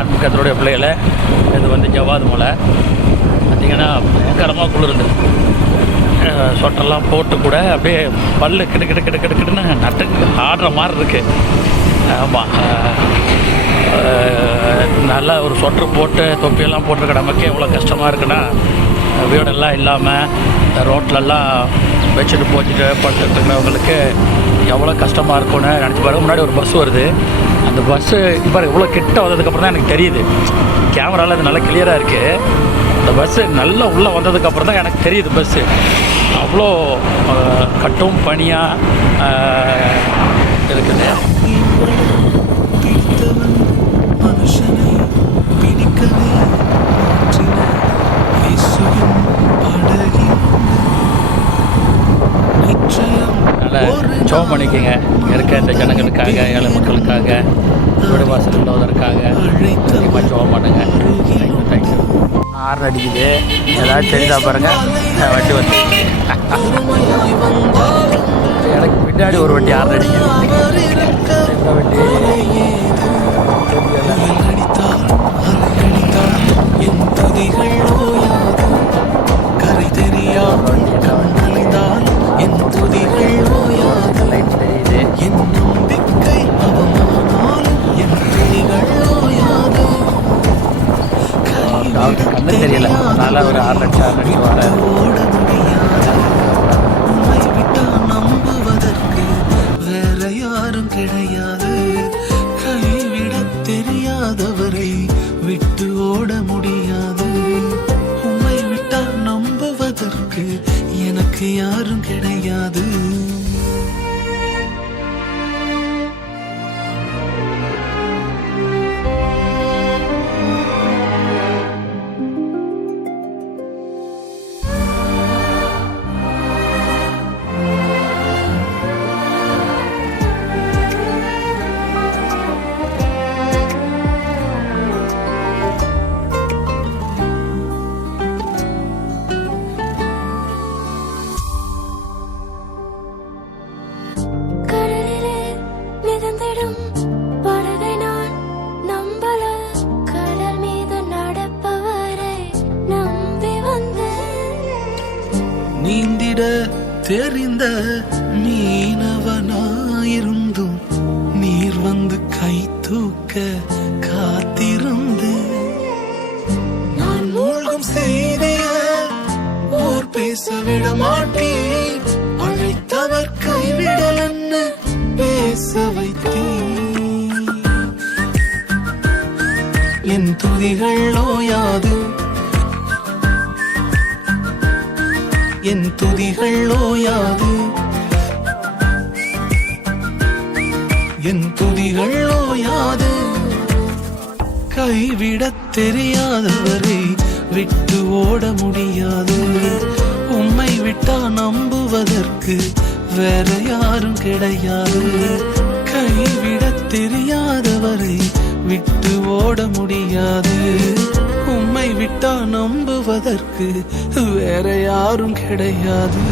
அன்புக்கத்தோடைய பிள்ளைகளை இது வந்து ஜவ்வாது மலை பார்த்திங்கன்னா பயங்கரமாக குளிருது. சொட்டெல்லாம் போட்டு கூட அப்படியே பல்லு கிடுக்கிட்டுன்னு நட்டுக்கு ஆடுற மாதிரி இருக்குது. ஆமாம், நல்லா ஒரு சொட்டர் போட்டு தொப்பியெல்லாம் போட்டிருக்க நமக்கே எவ்வளோ கஷ்டமாக இருக்குன்னா, வீடெல்லாம் இல்லாமல் ரோட்லெல்லாம் வச்சுட்டு போச்சுட்டு படுத்துட்டு இருக்கிறவங்களுக்கு எவ்வளோ கஷ்டமாக இருக்கும்னு நினச்சி பாருங்க. முன்னாடி ஒரு பஸ் வருது, அந்த பஸ்ஸு இப்போ இவ்வளோ கிட்ட வந்ததுக்கப்புறம் தான் எனக்கு தெரியுது. கேமராவில் அது நல்லா கிளியராக இருக்குது. அந்த பஸ்ஸு நல்லா உள்ளே வந்ததுக்கப்புறம் தான் எனக்கு தெரியுது பஸ்ஸு அவ்வளோ கட்டும் பனியாக இருக்குது. அதனால் ஜெபம் பண்ணிக்கங்க, இருக்க இந்த ஜனங்களுக்காக, ஏழை மக்களுக்காக, வீடு வாசல் இல்லாததற்காக அதிகமாக ஜெபம் பண்ணுங்க. தேங்க்யூ. ஹார்ன் அடிக்குது, ஏதாவது தெரியுதா பாருங்கள். வண்டி வந்து எனக்கு பின்னாடி ஒரு வண்டி ஹார்ன் அடிக்குது. இந்த வண்டி கண்ணு தெரியல, அதனால ஒரு 6 லட்சம் வர நம்புவதற்கு வேற யாரும் கிடையாது. கைவிட தெரியாதவரை விட்டு ஓட முடியாது. உம்மை விட்டா நம்புவதற்கு எனக்கு யாரும் கிடையாது. நீந்திட தெரிந்த மீனவனாயிருந்தும் நீர் வந்து கை தூக்க காத்திருந்து நான் மூழ்கும் செய்திய ஓர் பேச விட மாட்டேன். அழைத்தவர் கைவிடலன்னு பேச வைத்தேன். என் துதிகள் ஓயாது, என் துதிகள் ஓயாது, என் துதிகள் ஓயாது. கைவிடத் தெரியாதவரை விட்டு ஓட முடியாது. உம்மை விட்டா நம்புவதற்கு வேற யாரும் கிடையாது. கைவிடத் தெரியாதவரை விட்டு ஓட முடியாது. உம்மை விட்டா நம்புவதற்கு வேற யாரும் கிடையாது.